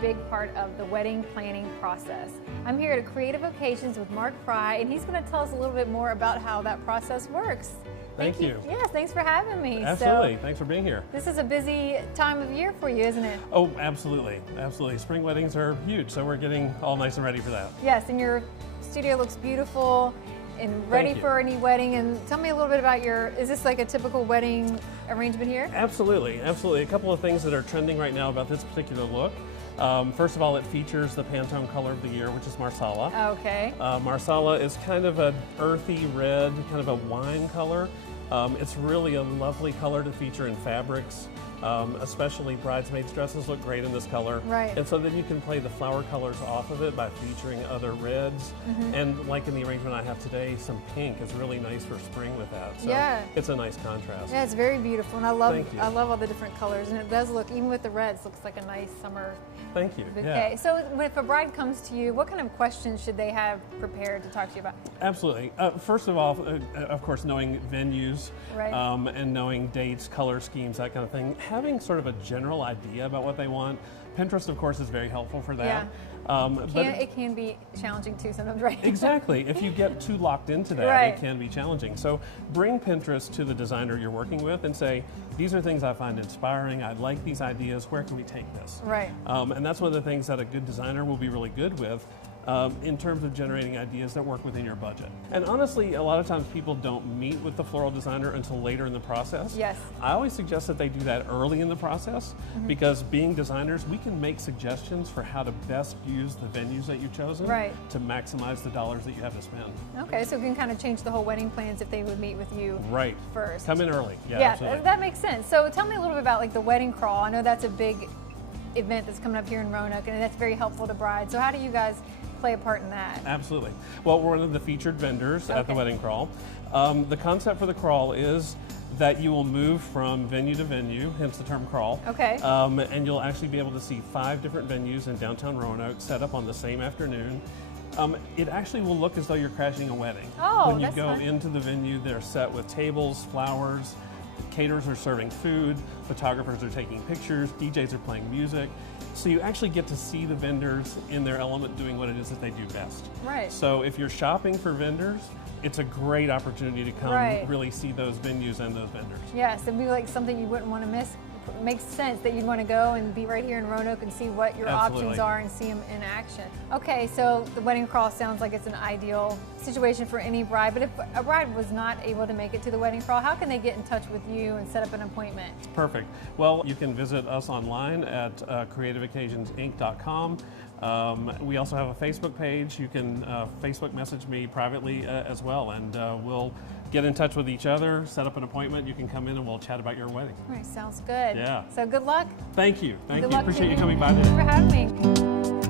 big part of the wedding planning process. I'm here at Creative Occasions with Mark Fry, and he's going to tell us a little bit more about how that process works. Thank you. Yes, thanks for having me. Absolutely. So, thanks for being here. this is a busy time of year for you, isn't it? Oh, absolutely. Absolutely. Spring weddings are huge, so we're getting all nice and ready for that. Yes, and your studio looks beautiful and ready for any wedding. And tell me a little bit about is this like a typical wedding arrangement here? Absolutely. Absolutely. A couple of things that are trending right now about this particular look. First of all, it features the Pantone color of the year, which is Marsala. Okay. Marsala is kind of an earthy red, kind of a wine color. It's really a lovely color to feature in fabrics. Especially bridesmaids' dresses look great in this color. Right. And so then you can play the flower colors off of it by featuring other reds. And like in the arrangement I have today, some pink is really nice for spring with that. So yeah. It's a nice contrast. Yeah, it's very beautiful, and I love all the different colors, and it does look, even with the reds, looks like a nice summer Thank you. bouquet. Yeah. So if a bride comes to you, what kind of questions should they have prepared to talk to you about? Absolutely. First of all, of course, knowing venues, Right. And knowing dates, color schemes, that kind of thing. Having sort of a general idea about what they want. Pinterest, of course, is very helpful for that. Yeah. It can be challenging too sometimes, right? Exactly. If you get too locked into that, Right. it can be challenging. So bring Pinterest to the designer you're working with and say, these are things I find inspiring. I like these ideas. Where can we take this? Right. And that's one of the things that a good designer will be really good with. In terms of generating ideas that work within your budget. And honestly, a lot of times people don't meet with the floral designer until later in the process. Yes. I always suggest that they do that early in the process because being designers, we can make suggestions for how to best use the venues that you've chosen to maximize the dollars that you have to spend. Okay, so we can kind of change the whole wedding plans if they would meet with you first. Come in early. Yeah, absolutely. That makes sense. So tell me a little bit about like the wedding crawl. I know that's a big event that's coming up here in Roanoke, and that's very helpful to brides. So how do you guys play a part in that? Absolutely. Well, we're one of the featured vendors at the wedding crawl. The concept for the crawl is that you will move from venue to venue, hence the term crawl. Okay. And you'll actually be able to see 5 different venues in downtown Roanoke set up on the same afternoon. It actually will look as though you're crashing a wedding. Oh, when you that's go fun. into the venue, they're set with tables, flowers, caterers are serving food, photographers are taking pictures, DJs are playing music. So you actually get to see the vendors in their element doing what it is that they do best. Right. So if you're shopping for vendors, it's a great opportunity to come really see those venues and those vendors. Yes, it'd be like something you wouldn't want to miss. It makes sense that you'd want to go and be right here in Roanoke and see what your options are and see them in action. Okay, so the wedding crawl sounds like it's an ideal situation for any bride, but if a bride was not able to make it to the wedding crawl, how can they get in touch with you and set up an appointment? Perfect. Well, you can visit us online at creativeoccasionsinc.com. We also have a Facebook page. You can Facebook message me privately as well, and we'll get in touch with each other, set up an appointment. You can come in and we'll chat about your wedding. All right, sounds good. Yeah. So good luck. Thank you. Thank Good you. luck Appreciate you coming by Thanks today. for having me.